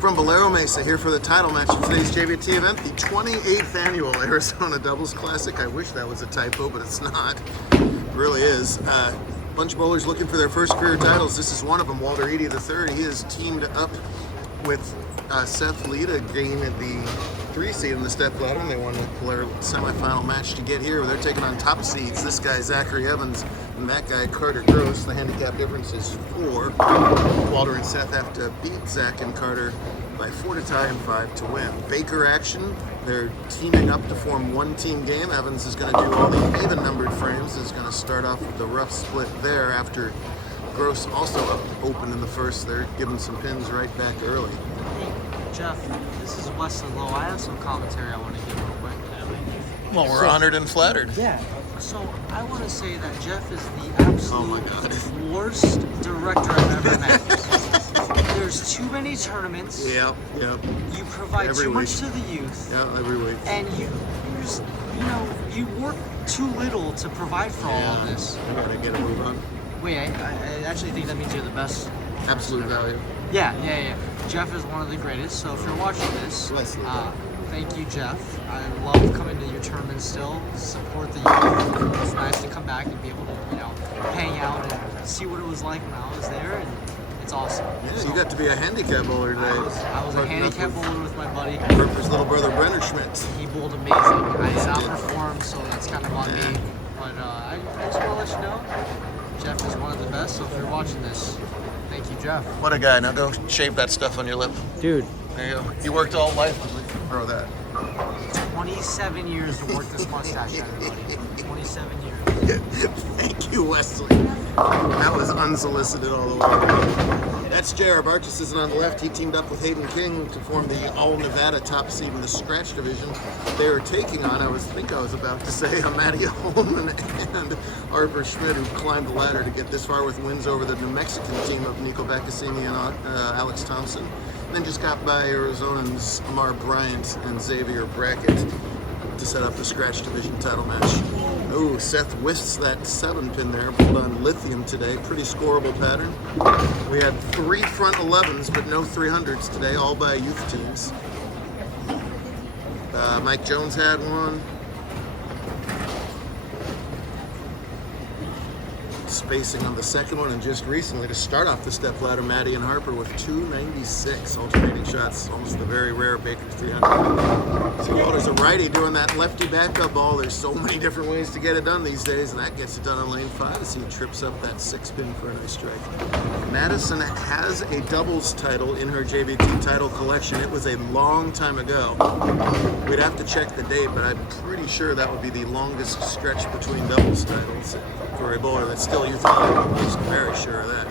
From Valero Mesa, here for the title match of today's JBT event, the 28th annual Arizona Doubles Classic. I wish that was a typo, but it's not. It really is. Bunch of bowlers looking for their first career titles. This is one of them, Walter Eady III. He is teamed up with Seth Lee to gain the 3 seed in the step ladder, and they won the semifinal match to get here. They're taking on top seeds. This guy, Zachary Evans, and that guy, Carter Gross. The handicap difference is 4. Walter and Seth have to beat Zach and Carter by 4 to tie and 5 to win. Baker action. They're teaming up to form one team game. Evans is going to do all the even numbered frames. Is going to start off with the rough split there after Gross also opened in the first. They're giving some pins right back early. Jeff, this is Wesley Lowe. I have some commentary I want to give real quick. Well, we're honored and flattered. Yeah. So I want to say that Jeff is the absolute worst director I've ever met. There's too many tournaments. Yeah. You provide too much to the youth. Yeah, every week. And you work too little to provide for all of this. I'm gonna get a move on. Wait, I actually think that means you're the best. Absolute value. Yeah. Jeff is one of the greatest. So if you're watching this, thank you, Jeff. I love coming to your tournament still. Support the youth. It's nice to come back and be able to, hang out and see what it was like when I was there. And it's awesome. Yeah, so you got to be a handicap bowler today. I was a handicap bowler with my buddy. Ripper's little brother, Brenner Schmidt. He bowled amazing. I did not perform, so that's kind of on me. But I just want to let you know, Jeff is one of the best. So if you're watching this, thank you, Jeff. What a guy. Now go shave that stuff on your lip. Dude. There you go. You worked all life. Bro, that. 27 years to work this mustache out, everybody. 27 years. Thank you, Wesley. That was unsolicited all the way. That's Jared Barchis is on the left. He teamed up with Hayden King to form the All-Nevada top seed in the scratch division. They are taking on, I was about to say, Amadia Holman and Harper Schmidt, who climbed the ladder to get this far with wins over the New Mexican team of Nico Bacassini and Alex Thompson. And then just got by Arizonans Amar Bryant and Xavier Brackett to set up the scratch division title match. Oh, Seth whisks that 7-pin there, pulled on lithium today. Pretty scoreable pattern. We had 3 front 11s, but no 300s today, all by youth teams. Mike Jones had one. Spacing on the second one, and just recently to start off the step ladder, Maddie and Harper with 296 alternating shots, almost the very rare Baker 300. So Walter's a righty doing that lefty backup ball. There's so many different ways to get it done these days, and that gets it done on lane 5 as he trips up that 6-pin for a nice strike. Madison has a doubles title in her JBT title collection. It was a long time ago. We'd have to check the date, but I'm pretty sure that would be the longest stretch between doubles titles for a bowler that's still youth league. I'm very sure of that.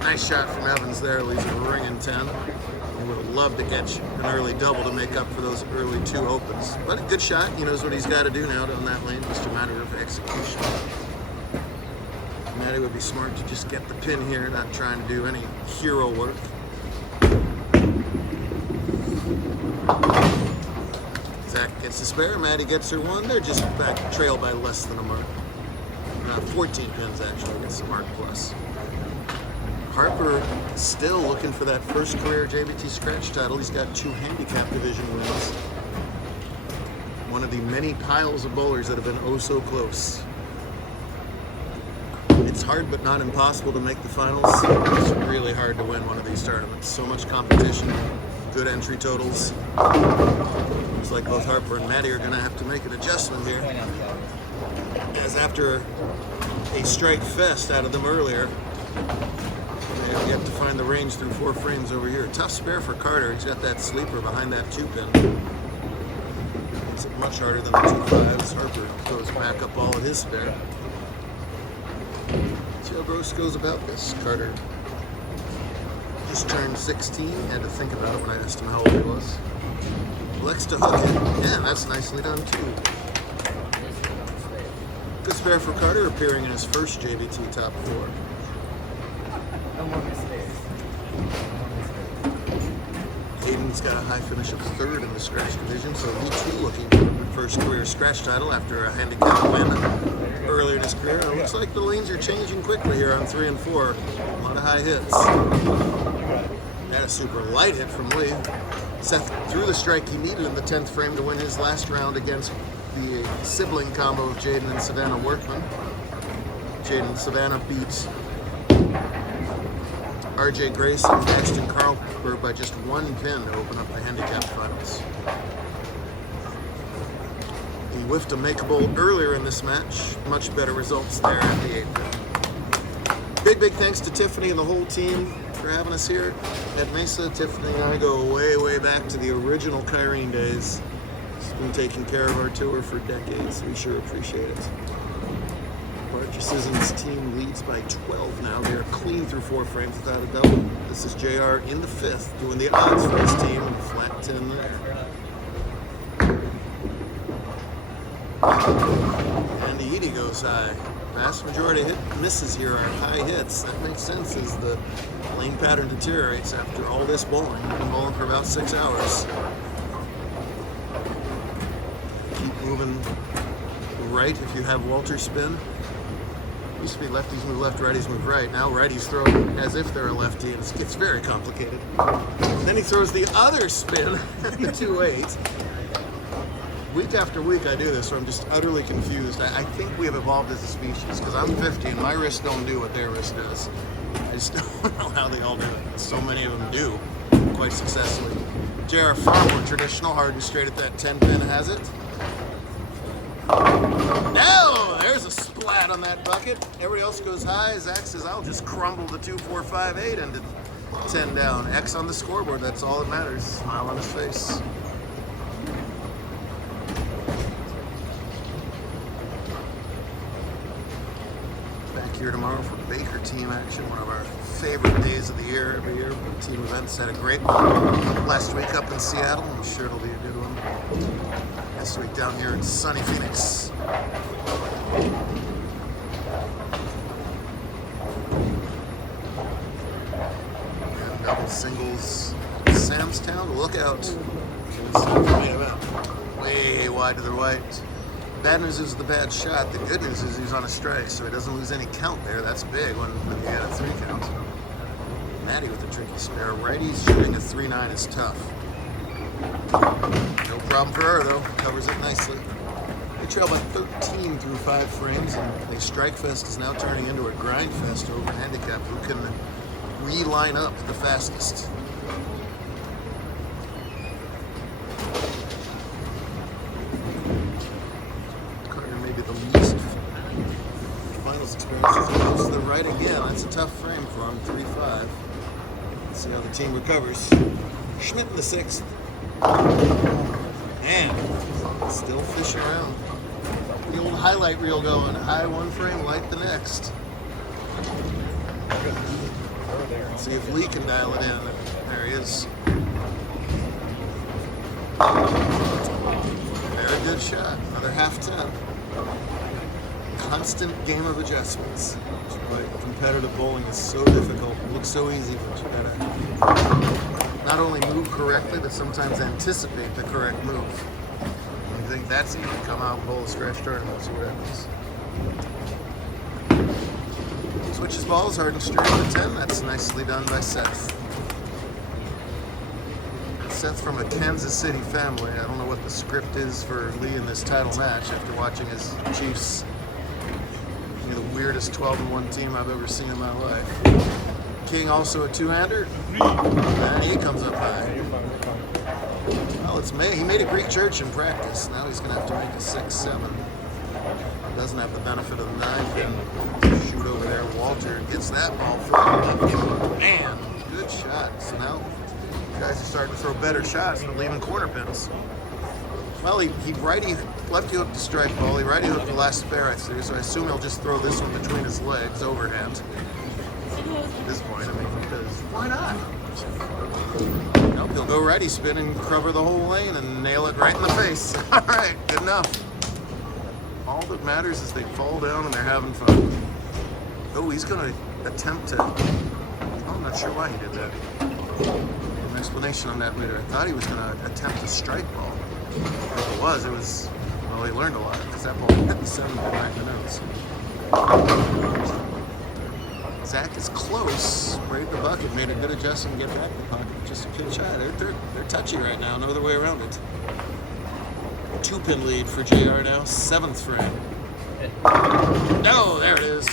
Nice shot from Evans there, leaves a ring in 10. He would have loved to catch an early double to make up for those early 2 opens. But a good shot. He knows what he's got to do now on that lane. Just a matter of execution. Matty would be smart to just get the pin here, not trying to do any hero work. Zach gets the spare. Maddie gets her 1. They're just back trail by less than a mark. 14 pins actually against the mark plus. Harper still looking for that first career JBT scratch title. He's got 2 handicap division wins. One of the many piles of bowlers that have been oh so close. It's hard but not impossible to make the finals. It's really hard to win one of these tournaments. So much competition, good entry totals. Looks like both Harper and Maddie are going to have to make an adjustment here. As after a strike fest out of them earlier, they have yet to find the range through 4 frames over here. Tough spare for Carter. He's got that sleeper behind that 2-pin. Makes it much harder than the 2-5s. Harper goes back up all of his spare. See how Gross goes about this. Carter just turned 16. Had to think about it when I asked him how old he was. Elects to hook it. Yeah, that's nicely done too. Good spare for Carter, appearing in his first JBT top 4. Hayden's got a high finish of 3rd in the scratch division, so he too looking for the first career scratch title after a handicap win earlier in his career. It looks like the lanes are changing quickly here on 3 and 4. A lot of high hits. That a super light hit from Lee. Seth threw the strike he needed in the 10th frame to win his last round against the sibling combo of Jaden and Savannah Workman. Jaden and Savannah beat RJ Grace and Ashton Carlberg by just one pin to open up the handicap finals. He whiffed a makeable earlier in this match. Much better results there at the 8th pin. Big thanks to Tiffany and the whole team for having us here at Mesa. Tiffany and I go way back to the original Kyrene days. She's been taking care of our tour for decades. We sure appreciate it. Roger Sisson's team leads by 12 now. They are clean through 4 frames without a double. This is JR in the 5th, doing the odds for his team, and a flat 10 there. And the Edie goes high. Vast majority of misses here are high hits. That makes sense as the lane pattern deteriorates after all this bowling. We've been bowling for about 6 hours. Keep moving right if you have Walter spin. Used to be lefties move left, righties move right. Now righties throw as if they're a lefty, and it gets very complicated. Then he throws the other spin at the 2-8. Week after week I do this, so I'm just utterly confused. I think we have evolved as a species, because I'm 50 and my wrists don't do what their wrist does. I just don't know how they all do it. So many of them do quite successfully. JR far more traditional, hard and straight at that 10 pin has it. No! There's a splat on that bucket. Everybody else goes high. Zach says, I'll just crumble the 2, 4, 5, 8 into 10 down. X on the scoreboard, that's all that matters. Smile on his face. Back here tomorrow for Baker team action, one of our favorite days of the year every year. Team events had a great one last week up in Seattle. I'm sure it'll be a good one this week down here in sunny Phoenix. And double singles, Samstown, look out. Way wide to the right. Bad news is the bad shot. The good news is he's on a strike, so he doesn't lose any count there. That's big when you get a 3 count. Maddie with a tricky spare. Righties shooting a 3-9 is tough. No problem for her, though. Covers it nicely. They trail by 13 through 5 frames, and the strike fest is now turning into a grind fest over handicap. Who can re-line up the fastest? Carter maybe the least finals experience. He goes to the right again. That's a tough frame for him. 3-5. Let's see how the team recovers. Schmidt in the 6th. And still fishing around. The old highlight reel going. High one frame, light the next. Let's see if Lee can dial it in. There he is. Very good shot. Another half 10. Constant game of adjustments. Right. Competitive bowling is so difficult. It looks so easy, but you gotta not only move correctly, but sometimes anticipate the correct move. You think that's easy, come out and bowl a scratch tournament, see what happens. Switches balls, hard and straight to 10. That's nicely done by Seth. Seth from a Kansas City family. I don't know what the script is for Lee in this title match after watching his Chiefs. The weirdest 12-1 team I've ever seen in my life. King also a 2-hander, and he comes up high. Well, he made a Greek church in practice. Now he's going to have to make a 6-7. Doesn't have the benefit of the 9 pin. Shoot over there. Walter gets that ball through. Man, good shot. So now guys are starting to throw better shots than leaving corner pins. Well, he lefty hooked the strike ball. He righty hooked the last spare, I see, so I assume he'll just throw this one between his legs, overhand. At this point, I mean, because why not? Nope, he'll go righty spin and cover the whole lane and nail it right in the face. All right, good enough. All that matters is they fall down and they're having fun. Oh, he's going to attempt to... I'm not sure why he did that. An explanation on that later. I thought he was going to attempt a strike ball. If it was, well, he learned a lot, because that ball hit the 7 back the nose. Zach is close, right at the bucket. Made a good adjustment to get back in the pocket. Just a pitch shot. They're touchy right now. No other way around it. 2-pin lead for JR now. 7th frame. No, there it is.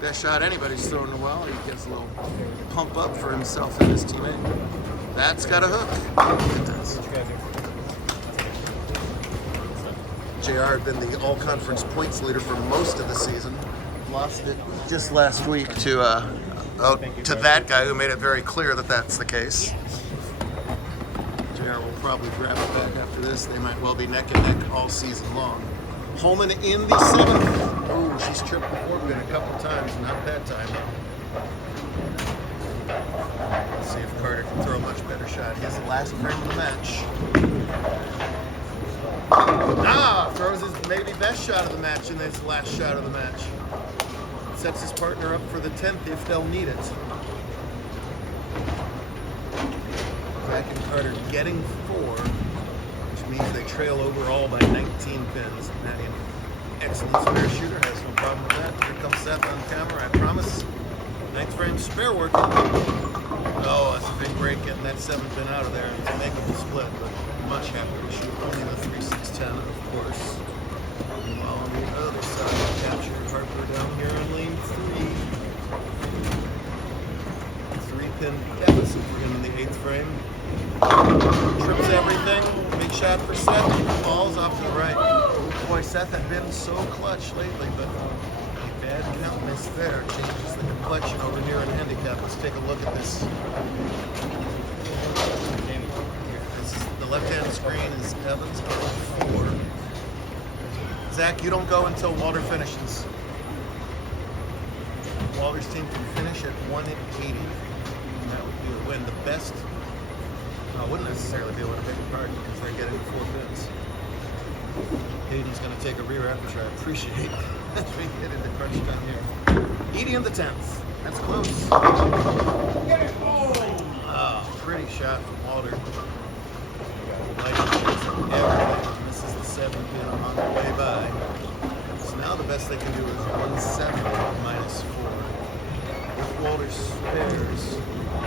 Best shot anybody's thrown in a while. He gets a little pump up for himself and his teammate. That's got a hook. It does. JR had been the all-conference points leader for most of the season. Lost it just last week to that guy who made it very clear that that's the case. JR will probably grab it back after this. They might well be neck and neck all season long. Holman in the 7th. Oh, she's tripped the 4-pin a couple times, not that time. Let's see if Carter can throw a much better shot. He has the last frame of the match. Throws his maybe best shot of the match and his last shot of the match. Sets his partner up for the 10th if they'll need it. Zach and Carter getting 4, which means they trail overall by 19 pins. Maddie, an excellent spare shooter, has no problem with that. Here comes Seth on camera, I promise. 9th frame spare working. Oh, that's a big break getting that 7th pin out of there. It's a makeable split, but much happier to shoot only the 3-6-10, of course. Meanwhile, on the other side, captured Harper down here in lane 3. 3-pin deficit for him in the 8th frame. Trips everything. Big shot for Seth. Falls off to the right. Boy, Seth had been so clutch lately, but a bad count miss there changes the complexion over here in handicap. Let's take a look at this. The left-hand screen is Evans going 4. Zach, you don't go until Walter finishes. Walter's team can finish at 180. And that would be a win. The best, wouldn't necessarily be able to make a card because they're getting 4 pins. Katie's going to take a rear effort, which I appreciate as we get into crunch time here. Edie in the 10th. That's close. Pretty shot from Walter. Everything. This is the 7th pin on the way by. So now the best they can do is 170 minus 4. With Walter's spares, I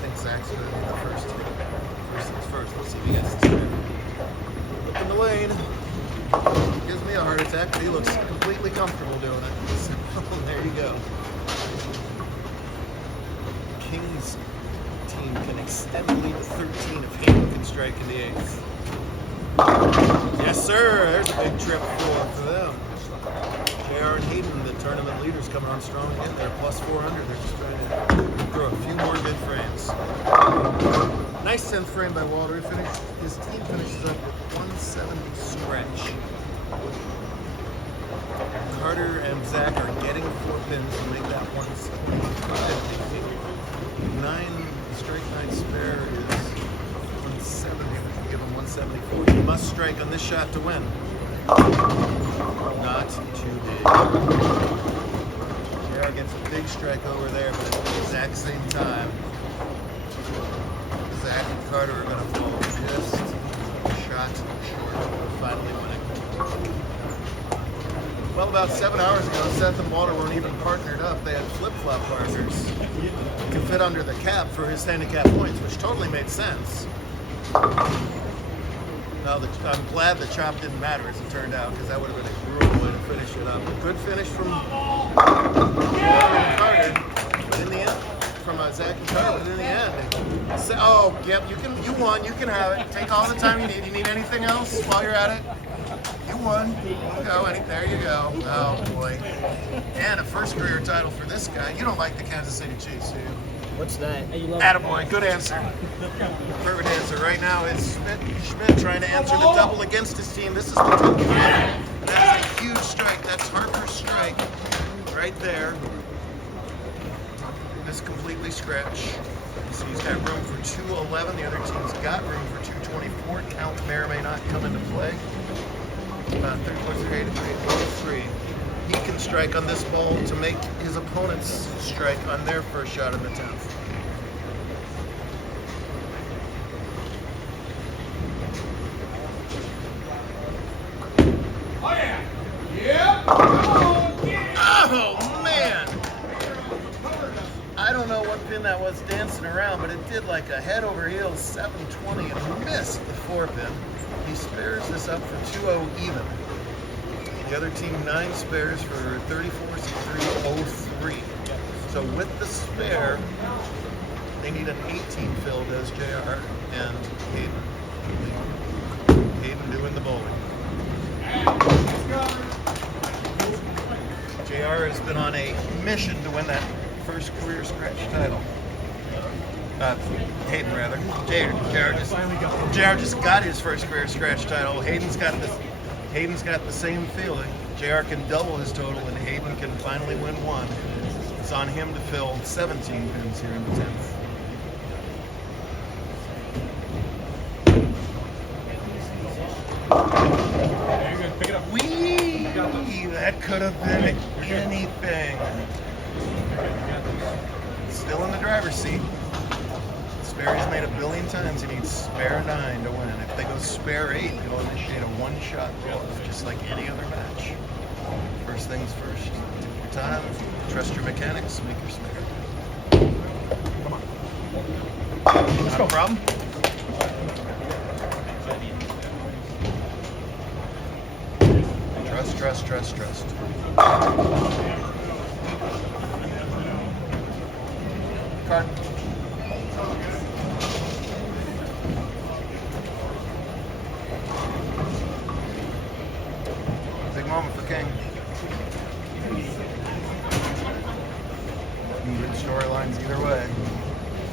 think Zach's going to be the first hit. First things first. Let's see if he gets the spare. Look in the lane. Gives me a heart attack, but he looks completely comfortable doing it. So, there you go. King's team can extend the lead to 13 if Hayden can strike in the 8th. Yes, sir. There's a big trip for them. JR and Hayden, the tournament leaders, coming on strong again. They're plus 400. They're just trying to throw a few more good frames. Nice 10th frame by Walter. His team finishes up with 170 scratch. Carter and Zach are getting 4 pins to make that 175. 9 spare is 170. Give him 174. You must strike on this shot to win. Not too big. JR gets a big strike over there, but at the exact same time, Zach and Carter are going to fall just a shot short of finally winning. Well, about 7 hours ago, Seth and Walter weren't even partnered up. They had flip-flop partners to fit under the cap for his handicap points, which totally made sense. Now, I'm glad the chop didn't matter as it turned out, because that would have been a brutal way to finish it up. A good finish from Walter and Carter, but in the end, from Zach and Carter, but in the end, yep, you won, you can have it. Take all the time you need. You need anything else while you're at it? You won. There you go. Oh boy. And a first career title for this guy. You don't like the Kansas City Chiefs, do you? What's that? Attaboy. Good answer. Perfect answer. Right now is Schmidt trying to answer the double against his team. This is the double. That's a huge strike. That's Harper's strike right there. This completely scratch. So he's got room for 211. The other team's got room for 224. Count may or may not come into play. 3. He can strike on this ball to make his opponents strike on their first shot in the 10th. Oh yeah! Yeah! Oh pin that was dancing around, but it did like a head over heels 720 and missed the 4-pin. He spares this up for 2-0 even. The other team 9 spares for 34-63-03. So with the spare, they need an 18 filled as JR and Hayden. Hayden doing the bowling. JR has been on a mission to win that first career scratch title. Hayden rather. JR just got his first career scratch title. Hayden's got the same feeling. JR can double his total and Hayden can finally win one. It's on him to fill 17 pins here in the 10th. Pick it up. Whee! That could have been anything. Still in the driver's seat. Spare he's made a billion times. He needs spare 9 to win. If they go spare 8, he'll initiate a one-shot roll, just like any other match. First things first. Take your time. Trust your mechanics. Make your spare. Not a problem. Trust. Card. Big moment for King. Good storylines either way.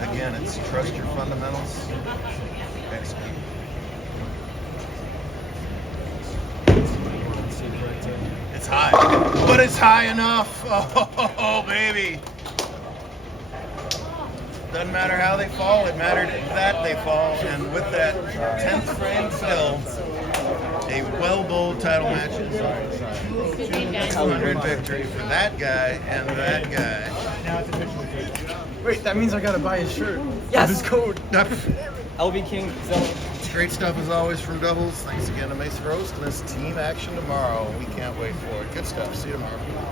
Again, it's trust your fundamentals. Execute. It's high, but it's high enough. Oh, baby. Doesn't matter how they fall, it mattered that they fall. And with that 10th frame fill, a well-bowled title match is 200 victory for that guy and that guy. Wait, that means I gotta buy his shirt. Yes. With his code. LB King Zone. Great stuff as always from Doubles. Thanks again to Mason Roast and this team action tomorrow. We can't wait for it. Good stuff. See you tomorrow.